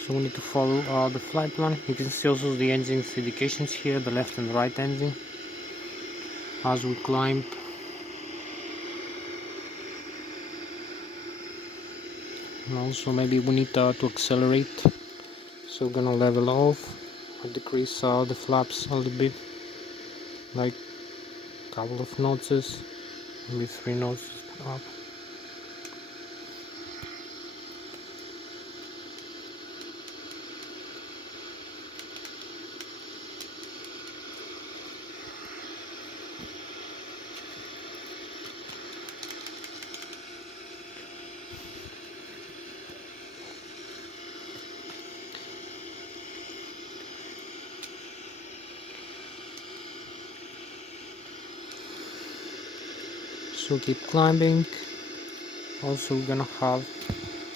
So So we need to follow the flight plan. You can see also the engine's indications here, the left and right engine, as we climb. And also maybe we need to accelerate. So we're gonna level off, decrease the flaps a little bit, like a couple of notches, maybe 3 notches up. So keep climbing. Also we're gonna have,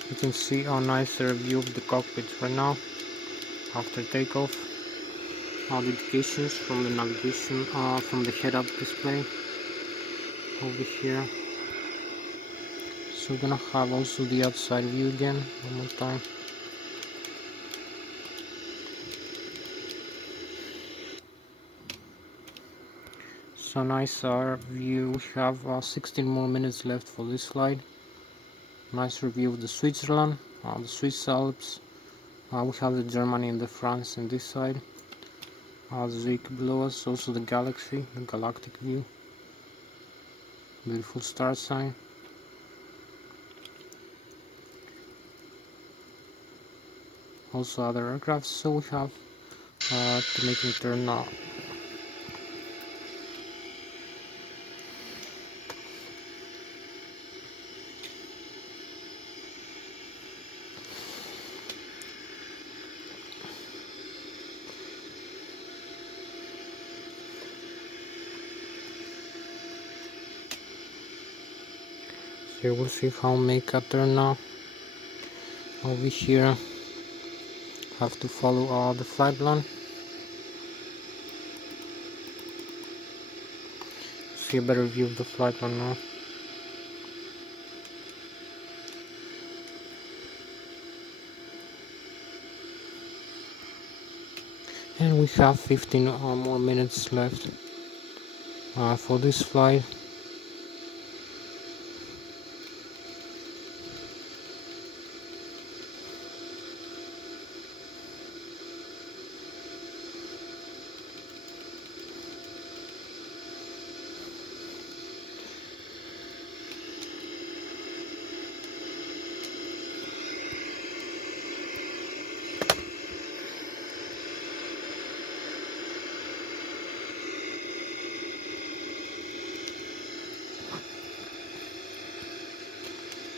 you can see a nicer view of the cockpit right now after takeoff. All the indications from the navigation, from the head-up display over here. So we're gonna have also the outside view again one more time. So nice view. We have 16 more minutes left for this flight. Nice review of the Switzerland, the Swiss Alps. We have the Germany and the France on this side. The Zurich below us, also the galaxy, the galactic view. Beautiful star sign. Also other aircraft. So we have to make a turn now. Here we'll see how make a turn now. Over here have to follow the flight plan. See a better view of the flight plan now. And we have 15 more minutes left for this flight.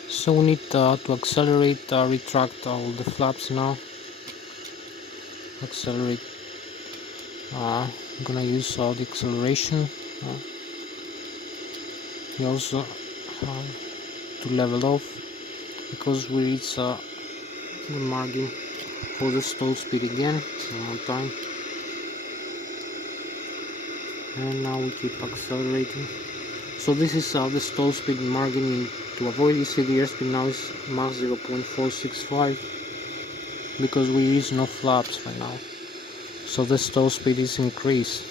So we need to accelerate, retract all the flaps now. Accelerate. I'm gonna use all the acceleration. We also to level off because we reach the margin for the stall speed again one more time. And now we keep accelerating. So this is the stall speed margin to avoid. You see the airspeed now is Mach 0.465 because we use no flaps right now. So the stall speed is increased.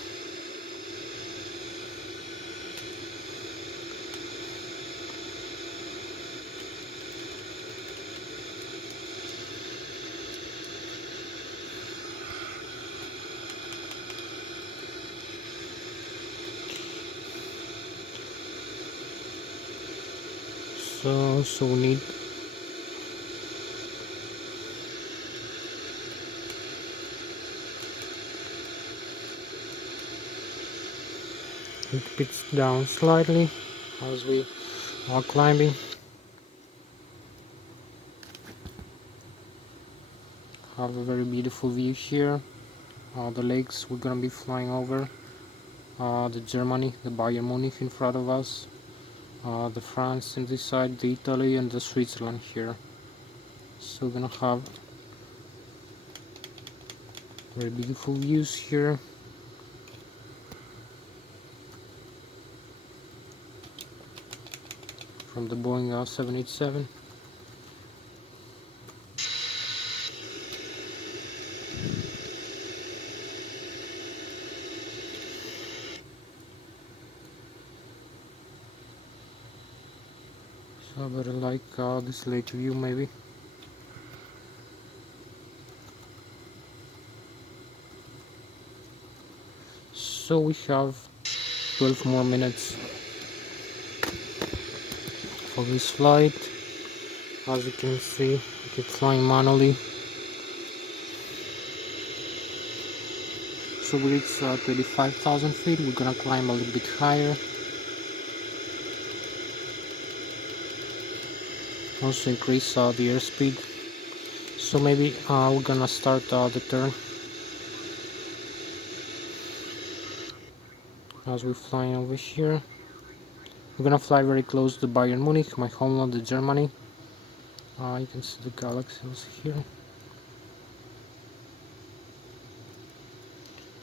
So we need it pitch down slightly as we are climbing. Have a very beautiful view here. The lakes we're gonna be flying over. The Germany, the Bayern Munich in front of us. The France in this side, the Italy and the Switzerland here. So we're gonna have very beautiful views here. From the Boeing 787. So I better like this lake view maybe. So we have 12 more minutes for this flight. As you can see, we keep flying manually. So we reach 25,000 feet. We're gonna climb a little bit higher. Also increase the airspeed. So maybe we're gonna start the turn as we're flying over here. We're gonna fly very close to Bayern Munich, my homeland, Germany. You can see the galaxies here.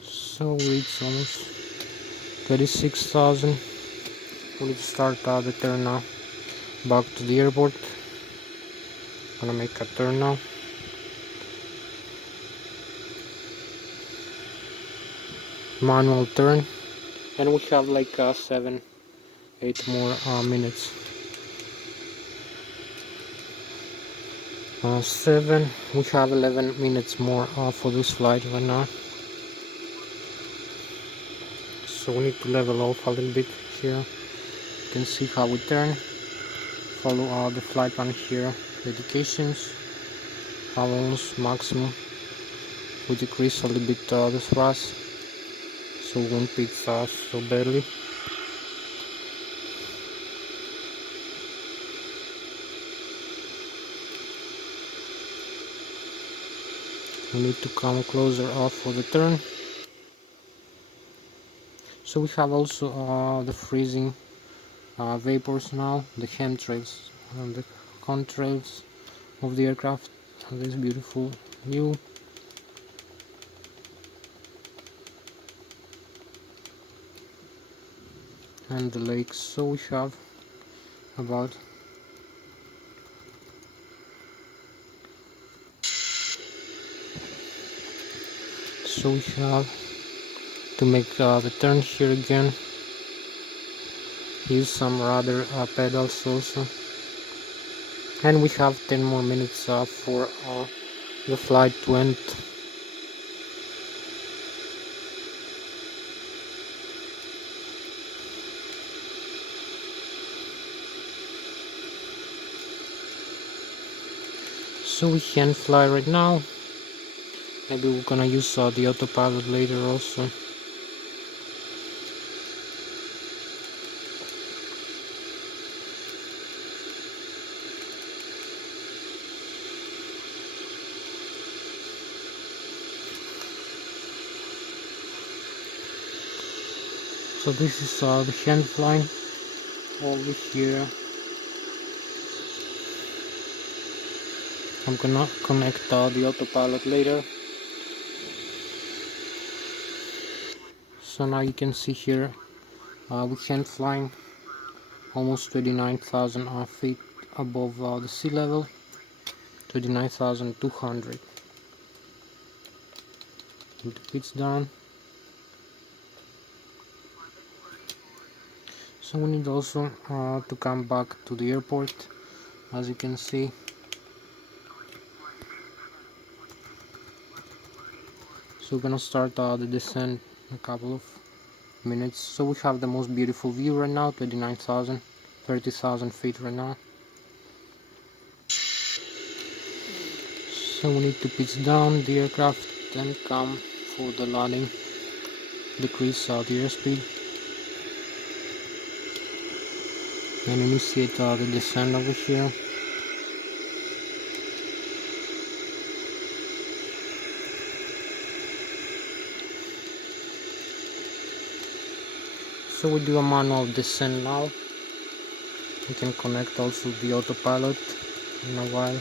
So it's almost 26,000. We need to start the turn now. Back to the airport. Gonna make a turn now. Manual turn. And we have like 7-8 more minutes. 7. We have 11 minutes more for this flight right now. So we need to level off a little bit here. You can see how we turn. Follow the flight plan here. Indications. Allowance maximum. We decrease a little bit the thrust, so we won't pitch so badly. We need to come closer off for the turn. So we have also the freezing vapors now, the chemtrails and the contrails of the aircraft. And this beautiful view. And the lakes. So we have about we have to make the turn here again. Use some rudder pedals also. And we have 10 more minutes for the flight to end. So we can fly right now. Maybe we're gonna use the autopilot later also. So this is the hand flying over here. I'm gonna connect the autopilot later. So now you can see here we can flying almost 29,000 feet above the sea level, 29,200. Put the pitch down. So we need also to come back to the airport, as you can see. So we're gonna start the descent in a couple of minutes. So we have the most beautiful view right now, 29,000, 30,000 feet right now. So we need to pitch down the aircraft and come for the landing, decrease the airspeed, and initiate the descent over here. So we do a manual descent now. We can connect also the autopilot in a while.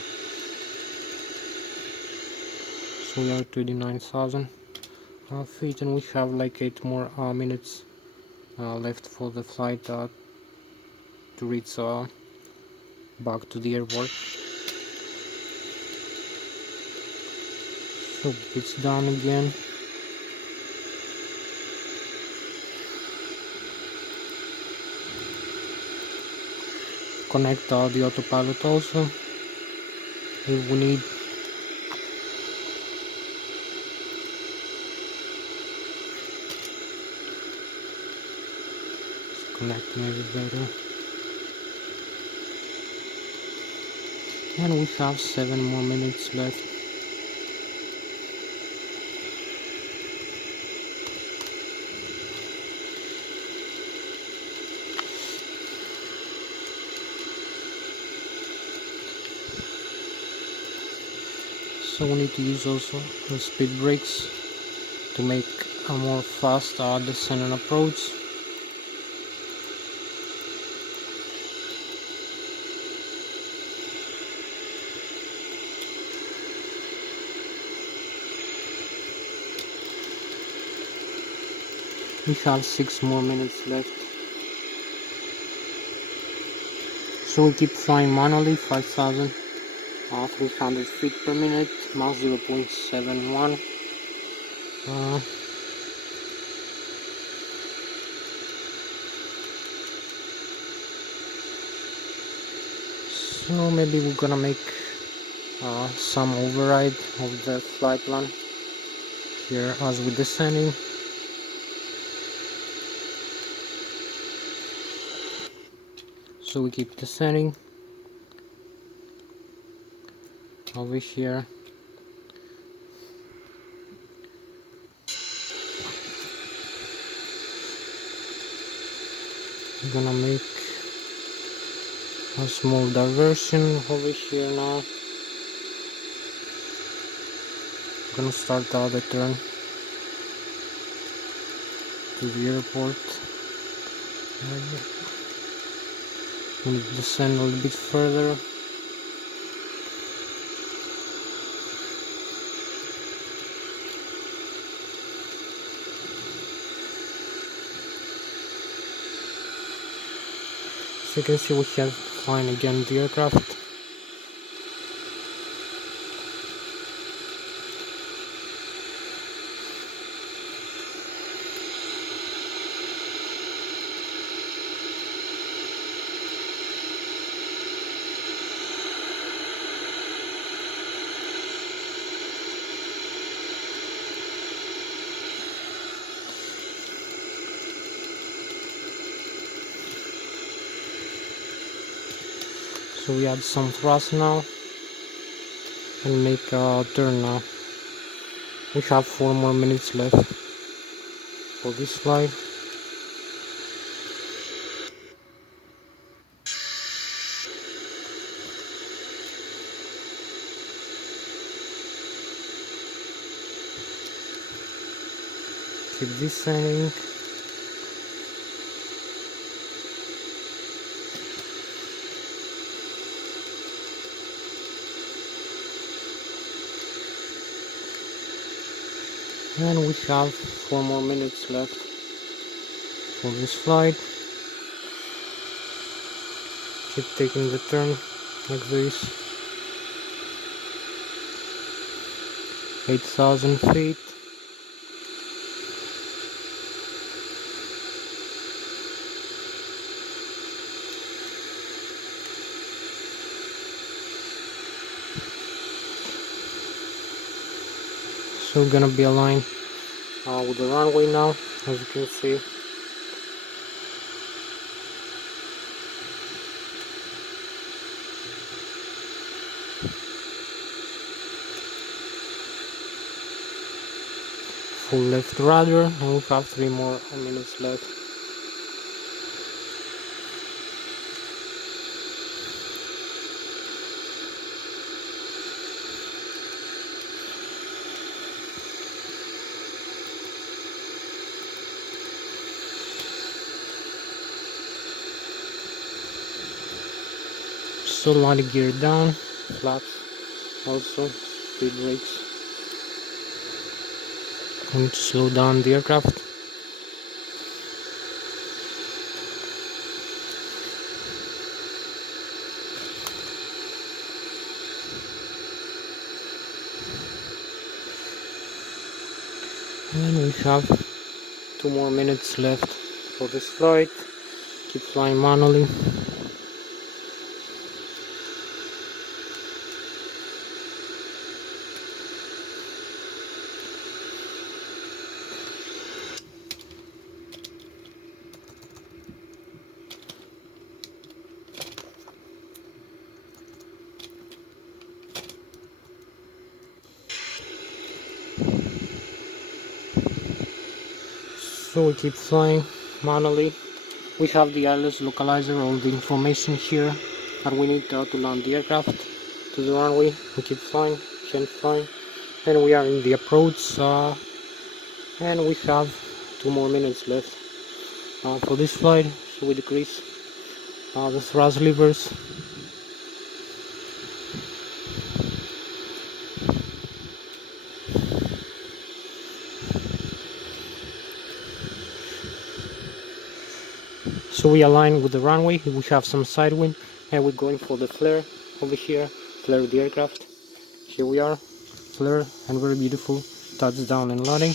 So we are 29,000 feet, and we have like 8 more minutes left for the flight to reach back to the airport. So it's down again. connect the autopilot also if we need. Let's connect maybe better. And we have 7 more minutes left. So we need to use also the speed brakes to make a more fast descent and approach. We have 6 more minutes left. So we keep flying manually, 5,300 feet per minute, Mach 0.71. So maybe we're gonna make some override of the flight plan here as we're descending. So we keep descending over here. We're gonna make a small diversion over here now. We're gonna start the turn to the airport. We need to descend a little bit further. So you can see we have flying again the aircraft. So we add some thrust now and make a turn now. We have 4 more minutes left for this flight. Keep descending. And we have 4 more minutes left for this flight. Keep taking the turn like this. 8,000 feet. So we're gonna be aligned with the runway now, as you can see. Full left rudder, and we have 3 more minutes left. So landing gear down, flaps also, speed brakes. I need to slow down the aircraft. And we have 2 more minutes left for this flight. Keep flying manually. So we keep flying manually. We have the ILS localizer, all the information here that we need to land the aircraft to the runway. We keep flying, can't fly, and we are in the approach, and we have 2 more minutes left for this flight. So we decrease the thrust levers. So we align with the runway. We have some side wind, and we're going for the flare over here. Flare the aircraft. Here we are, flare, and very beautiful touchdown and landing.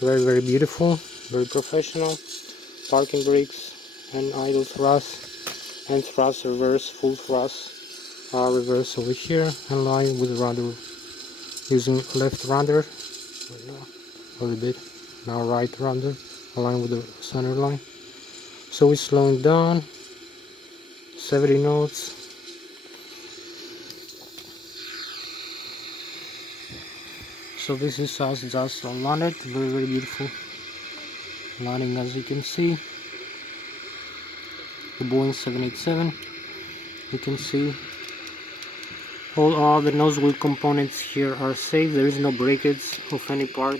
Very beautiful, very professional. Parking brakes and idle thrust and thrust reverse, full thrust reverse over here, and line with the rudder using left rudder a little bit, now right rudder, align with the center line. So we're slowing down 70 knots. So this is us just landed, very beautiful landing, as you can see. The Boeing 787, you can see all the nozzle components here are safe. There is no breakage of any part.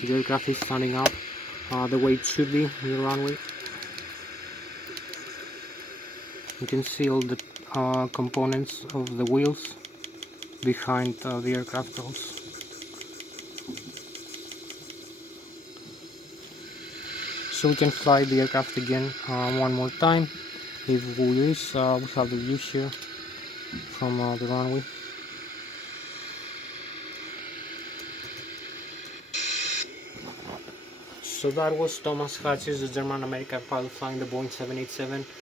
The aircraft is standing up the way it should be in the runway. You can see all the components of the wheels behind the aircraft also. So we can fly the aircraft again one more time if we wish. We have the view here from the runway. So that was Thomas Hatsios, the German-American pilot flying the Boeing 787.